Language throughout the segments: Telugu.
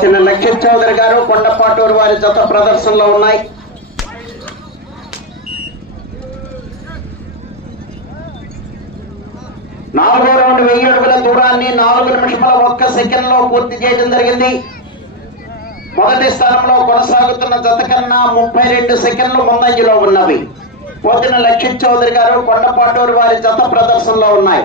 పోతిన లక్ష్మీ చౌదరి గారు కొండపాటూరు వారి జత ప్రదర్శనలో ఉన్నాయి. నాలుగో రౌండ్ వెయ్యి అడుగుల దూరాన్ని నాలుగు నిమిషముల ఒక్క సెకండ్లో పూర్తి చేయడం జరిగింది. మొదటి స్థానంలో కొనసాగుతున్న జత కన్నా ముప్పై రెండు సెకండ్లు ముందంజలో ఉన్నవి. పోతిన లక్ష్మీ చౌదరి గారు కొండపాటూరు వారి జత ప్రదర్శనలో ఉన్నాయి.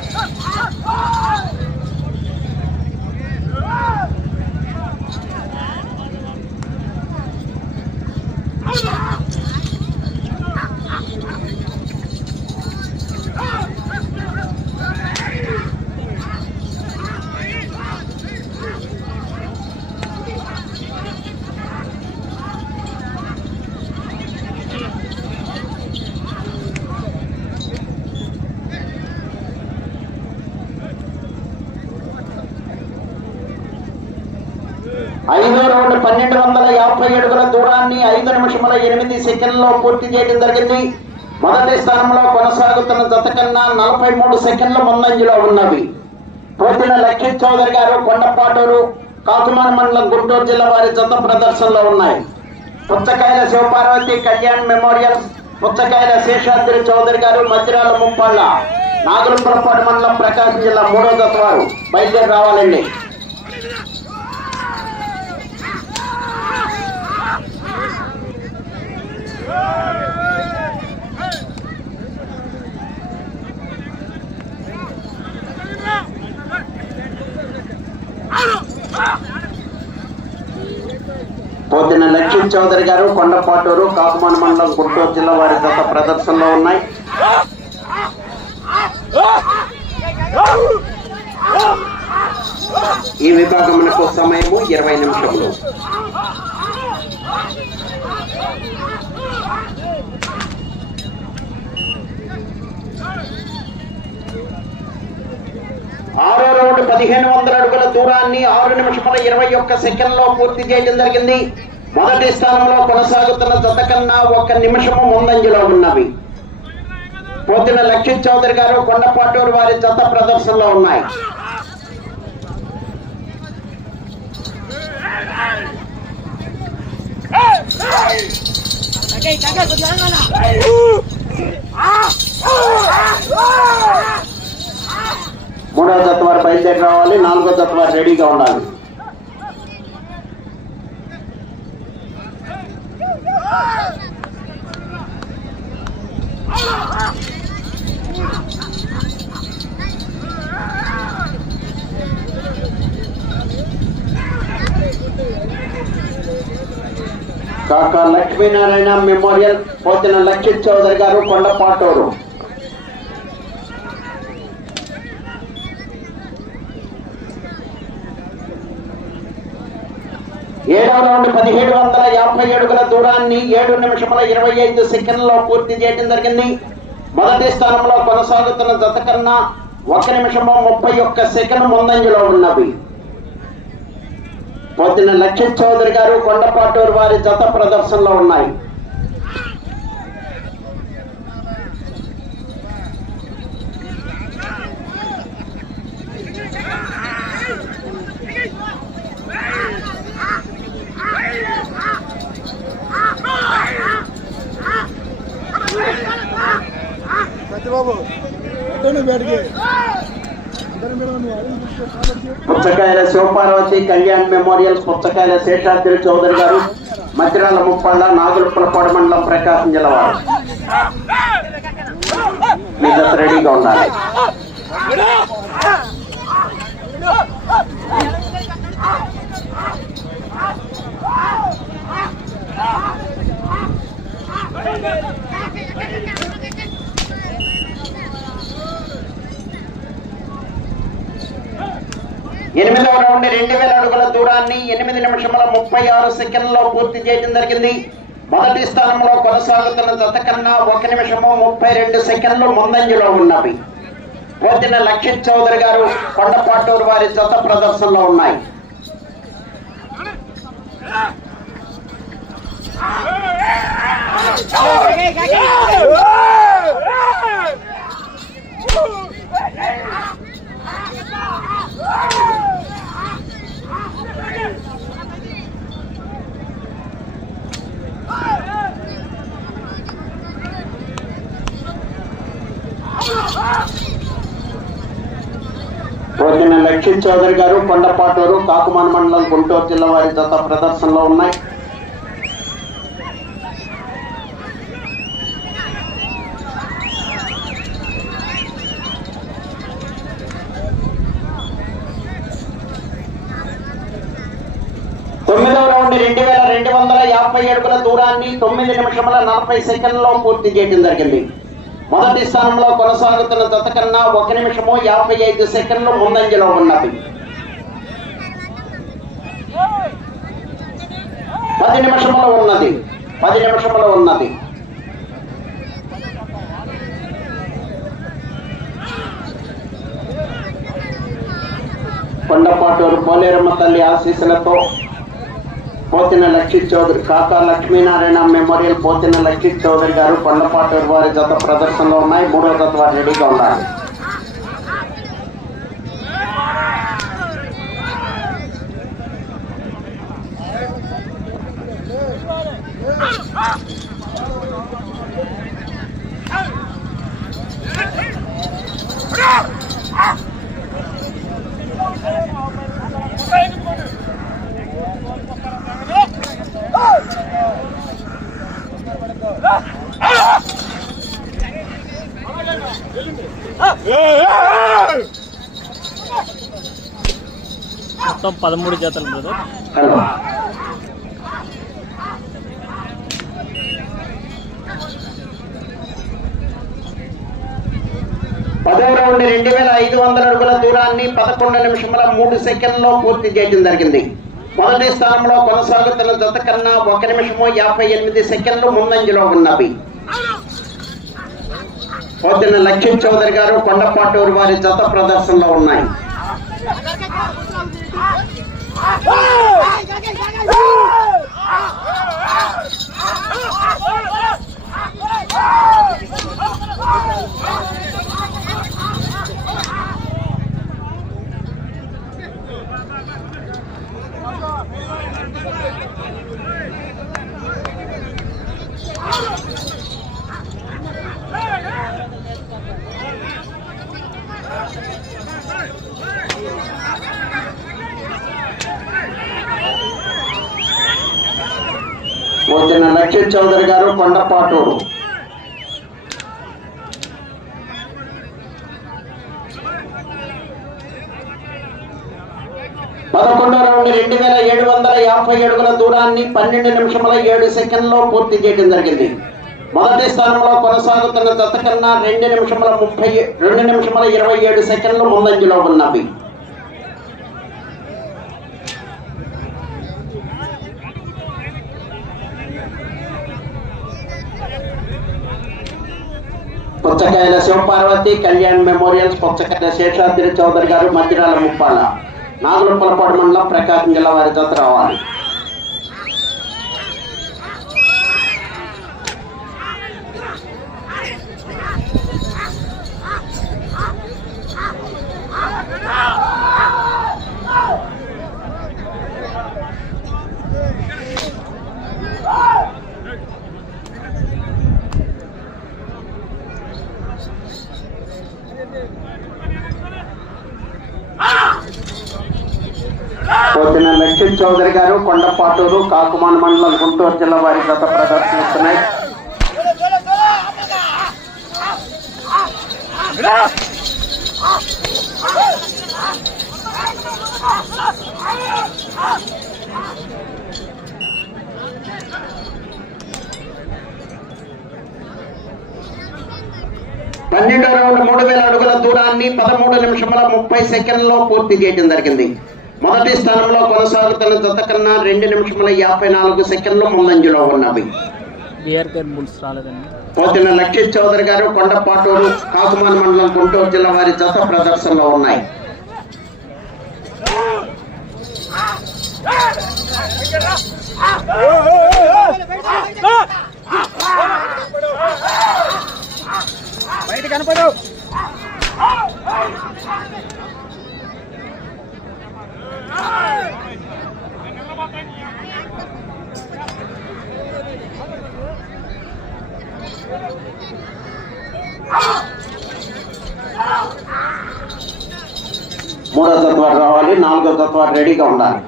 పన్నెండు వందల యాభై అడుగుల దూరాన్ని ఐదు నిమిషముల ఎనిమిది సెకండ్లో పూర్తి చేయడం జరిగింది. మొదటి స్థానంలో కొనసాగుతున్న జత కన్నా నలభై మూడు సెకండ్ల ముందంజలో ఉన్నవి. పోతిన లక్ష్మీ చౌదరి గారు కొండపాటూరు కాకుమాన మండలం గుంటూరు జిల్లా వారి జత ప్రదర్శనలో ఉన్నాయి. పుచ్చకాయల శివపార్వతి కళ్యాణ్ మెమోరియల్ పుచ్చకాయల శేషాద్రి చౌదరి గారు మధ్యరాల ముప్పాళ్ళ నాగులపురపాడు మండలం ప్రకాశం జిల్లా మూడో జత వారు బయలుదేరి రావాలండి. పోతిన లక్ష్మీ చౌదరి గారు కొండపాటూరు కాకుమాన్ మండలం గుంటూరు జిల్లా వారి గత ప్రదర్శనలో ఉన్నాయి. ఈ విభాగమునకు సమయము ఇరవై నిమిషములు. ఆరో రౌండ్ పదిహేను వందల అడుగుల దూరాన్ని ఆరు నిమిషముల ఇరవై ఒక్క సెకండ్లో పూర్తి చేయడం జరిగింది. మొదటి స్థానంలో కొనసాగుతున్న జత కన్నా ఒక నిమిషము ముందంజలో ఉన్నవి. పోతిన లక్ష్మీ చౌదరి గారు కొండపాటూరు వారి జత ప్రదర్శనలో ఉన్నాయి. మూడో జత వారు బయలుదేరి రావాలి నాలుగో జత వారు రెడీగా ఉండాలి. కాకా లక్ష్మీనారాయణ మెమోరియల్ పోతిన లక్ష్మీ చౌదరి గారు కొండపాటూరు. కేవలం పదిహేడు వందల యాభై అడుగుల దూరాన్ని ఏడు నిమిషముల ఇరవై ఐదు సెకండ్లో పూర్తి చేయడం జరిగింది. మొదటి స్థానంలో కొనసాగుతున్న జత కన్నా ఒక నిమిషము ముప్పై ఒక్క సెకండ్ ముందంజలో ఉన్నవి. పొద్దున లక్ష్మణ్ చౌదరి గారు కొండపాటూరు వారి జత ప్రదర్శనలో ఉన్నాయి. పుచ్చకాయల శివపార్వతి కళ్యాణ్ మెమోరియల్ పుచ్చకాయల శేషాద్రి చౌదరి గారు మధ్యరాల ముప్పళ్ళ నాగులపులపాడు మండలం ప్రకాశం జిల్లా వారు. మీ రెడీగా ఉండాలి. ఎనిమిదవ రౌండ్ రెండు వేల అడుగుల దూరాన్ని ఎనిమిది నిమిషముల ముప్పై ఆరు సెకండ్లో పూర్తి చేయడం జరిగింది మొదటి స్థానంలో కొనసాగుతున్న జత కన్నా ఒక నిమిషము ముప్పై రెండు సెకండ్లు ముందంజలో ఉన్నవి పోతిన లక్షిత్ చౌదరి గారు కొండపాటూరు వారి జత ప్రదర్శనలో ఉన్నాయి పోతిన లక్ష్మీ చౌదరి గారు కొండపాటూరు కాకుమాన్ మండలం గుంటూరు జిల్లా వారి జత ప్రదర్శనలో ఉన్నాయి తొమ్మిదవ రౌండ్ రెండు వేల రెండు వందల అడుగుల దూరాన్ని తొమ్మిది నిమిషముల నలభై సెకండ్లో పూర్తి చేయడం జరిగింది. మొదటి స్థానంలో కొనసాగుతున్న జత కన్నా ఒక నిమిషము యాభై ఐదు సెకండ్లు ముందంజలో ఉన్నది. పది నిమిషములో ఉన్నది. పది నిమిషములో ఉన్నది. కొండపాటూరు పోలేరమ్మ తల్లి ఆశీస్సులతో పోతిన లక్షిత్ చౌదరి కాకా లక్ష్మీనారాయణ మెమోరియల్ పోతిన లక్షిత్ చౌదరి గారు కొండపాటూరు వారి జత ప్రదర్శనలో ఉన్నాయి. మూడో జత వారు రెడీగా ఉండాలి. మొత్తం పదమూడు జతలు బ్రదర్ పదవ రౌండ్ రెండు వేల ఐదు వందల అడుగుల దూరాన్ని పదకొండు నిమిషముల మూడు సెకండ్లో పూర్తి చేయడం జరిగింది. మొదటి స్థానంలో కొనసాగుతున్న జత కన్నా ఒక నిమిషము యాభై ఎనిమిది సెకండ్లు ముందంజలో ఉన్నవి. పొద్దున్న లక్ష్మీ చౌదరి గారు కొండపాటూరు వారి జత ప్రదర్శనలో ఉన్నాయి. వచ్చిన లక్ష్మీ చౌదరి గారు కొండపాటూరు పదకొండో రౌండ్ రెండు వేల ఏడు వందల యాభై అడుగుల దూరాన్ని పన్నెండు నిమిషముల ఏడు సెకండ్లో పూర్తి చేయడం జరిగింది. మొదటి స్థానంలో కొనసాగుతున్న జత కన్నా రెండు నిమిషముల ముప్పై రెండు నిమిషముల ఇరవై ఏడు సెకండ్లు ముందంజలో ఉన్నవి. పుచ్చకాయల శివపార్వతి కళ్యాణ్ మెమోరియల్స్ పుచ్చకాయల శేషాద్రి చౌదరి గారు మధ్యరాల ముప్పాల. నాగులపలపాడు మండలం ప్రకాశం జిల్లా వారి రావాలి పొద్దున లక్ష్మీ చౌదరి గారు కొండపాటూరు కాకుమాన్ మండలం గుంటూరు జిల్లా వారి గత ప్రదర్శనిస్తున్నాయి పన్నెండు అరవై మూడు వేల అడుగుల దూరాన్ని పదమూడు నిమిషముల ముప్పై సెకండ్లో పూర్తి చేయడం జరిగింది. మొదటి స్థానంలో కొనసాగుతున్న జత కన్నా రెండు నిమిషముల యాభై నాలుగు సెకండ్లు ముందంజలో ఉన్నవి. బీఆర్కే బుల్స్ రాలేదండి. పోతిన లక్షిత్ చౌదరి గారు కొండపాటూరు కాకుమాన్ మండలం గుంటూరు జిల్లా వారి జత ప్రదర్శనలో ఉన్నాయి. బయట కనపడు మూడో జత వారు రావాలి నాలుగో జత వారు రెడీగా ఉండాలి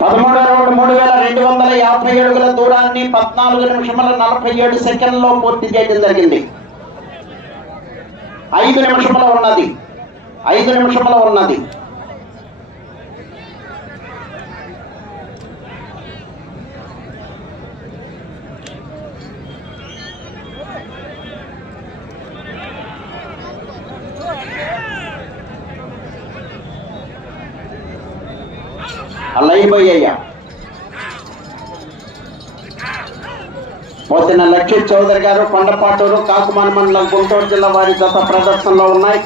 పదమూడో రౌండ్ మూడు వేల రెండు నలభై అడుగుల దూరాన్ని పద్నాలుగు నిమిషముల నలభై ఏడు సెకండ్లో పూర్తి చేయడం జరిగింది. ఐదు నిమిషముల ఉన్నది. ఐదు నిమిషముల ఉన్నది. అల్లయ్యబోయ్య వచ్చిన లక్ష్మీ చౌదరి గారు కొండపాటూరు కాకుమాన మండలం గుంటూరు జిల్లా వారి గత ప్రదర్శనలో ఉన్నాయి.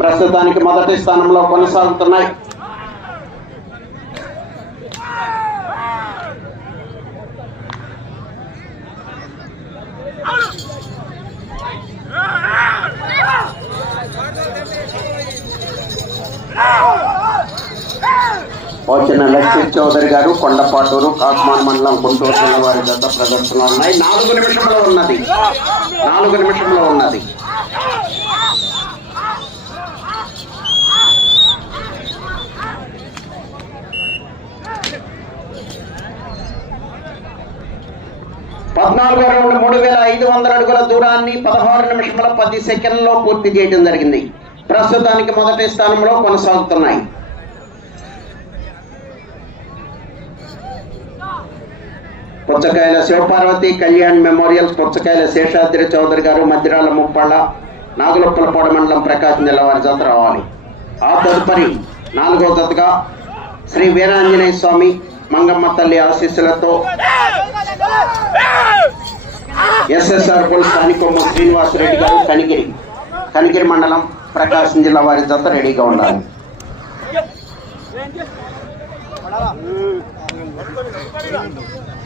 ప్రస్తుతానికి మొదటి స్థానంలో కొనసాగుతున్నాయి. వచ్చిన లక్ష్మీ చౌదరి గారు కొండపాటూరు కాకుమాన మండలం గుంటూరు జిల్లా వారి గత ప్రదర్శనలు ఉన్నాయి. నాలుగు నిమిషంలో ఉన్నది. నాలుగు నిమిషంలో ఉన్నది. పద్నాలుగు రౌండ్ మూడు వేల ఐదు వందల అడుగుల దూరాన్ని పదహారు నిమిషముల పది సెకండ్లలో పూర్తి చేయడం జరిగింది. ప్రస్తుతానికి మొదటి స్థానంలో కొనసాగుతున్నాయి. పుచ్చకాయల శివపార్వతి కళ్యాణ్ మెమోరియల్ పుచ్చకాయల శేషాద్రి చౌదరి గారు మధ్యరాల ముప్పళ్ళ నాగులప్పలపాడు మండలం ప్రకాశం జిల్లా వారి జత రావాలి. ఆ తదుపరి నాలుగో జతగా శ్రీ వీరాంజనేయ స్వామి మంగమ్మ తల్లి ఆశీస్సులతో ఎస్ఎస్ఆర్ పుల్ స్థానికొమ్మ శ్రీనివాసరెడ్డి గారు కనిగిరి కనిగిరి మండలం ప్రకాశం జిల్లా వారి జత రెడీగా ఉండాలి.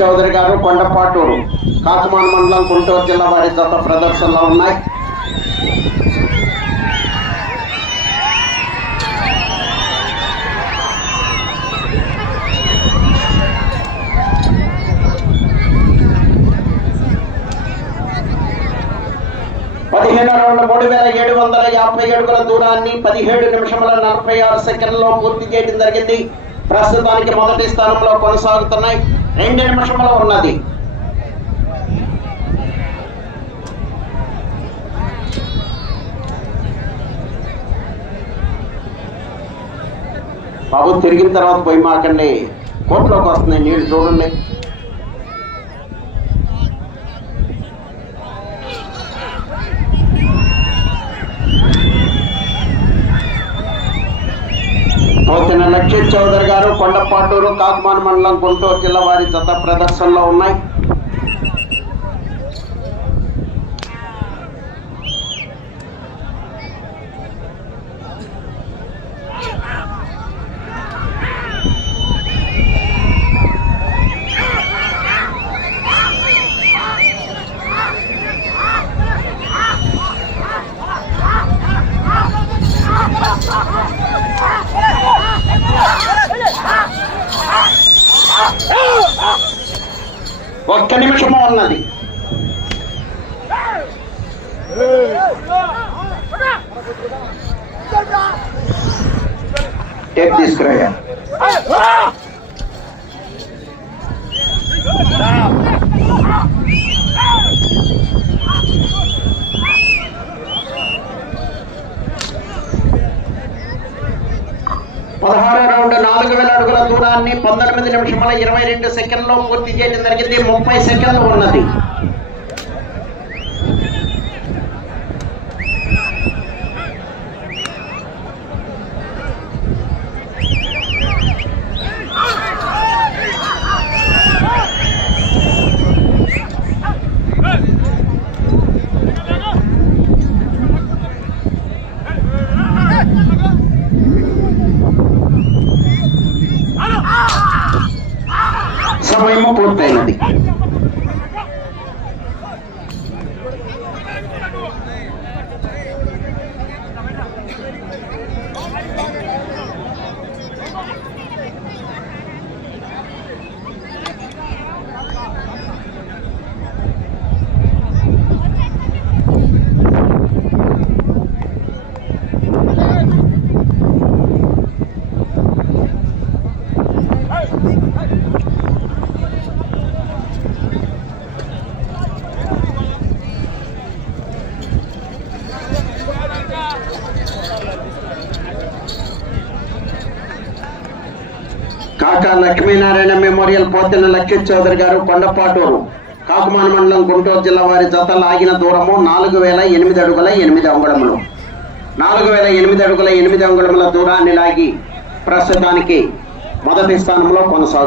చౌదరి గారు కొండపాటూరు కాకుమాన్ మండలం గుంటూరు జిల్లా వారి జత ప్రదర్శనలో ఉన్నాయి. పదిహేను రౌండ్ మూడు వేల ఏడు వందల యాభై అడుగుల దూరాన్ని పదిహేడు నిమిషముల నలభై ఆరు సెకండ్లో పూర్తి చేయడం జరిగింది. ప్రస్తుతానికి మొదటి స్థానంలో కొనసాగుతున్నాయి. రెండు నిమిషంలో ఉన్నది. బాబు తిరిగిన తర్వాత పోయి మాకండి. కోట్లోకి వస్తున్నాయి నీళ్ళు చూడండి. రక్షిత్ చౌదరి గారు కొండపాటూరు కాకుమాన్ మండలం గుంటూరు జిల్లా వారి జత ప్రదర్శనలో ఉన్నాయి. నిమిషము ఉన్నది. టేప్ తీసుకురాయా? పదహారో రౌండ్ నాలుగు వేల అడుగుల దూరాన్ని పంతొమ్మిది నిమిషముల ఇరవై రెండు సెకండ్లో పూర్తి చేయడం జరిగింది. ముప్పై సెకండ్లు ఉన్నది. సమయము పూర్తయినది కాకా లక్ష్మీనారాయణ మెమోరియల్ పోతిన లక్ష్మీ చౌదరి గారు కొండపాటూరు కాకుమాన మండలం గుంటూరు జిల్లా వారి జత లాగిన దూరము నాలుగు వేల ఎనిమిది అడుగుల ఎనిమిది అంగుళములు. నాలుగు వేల ఎనిమిది అడుగుల ఎనిమిది అంగుళముల దూరాన్ని లాగి ప్రస్తుతానికి మొదటి స్థానంలో కొనసాగు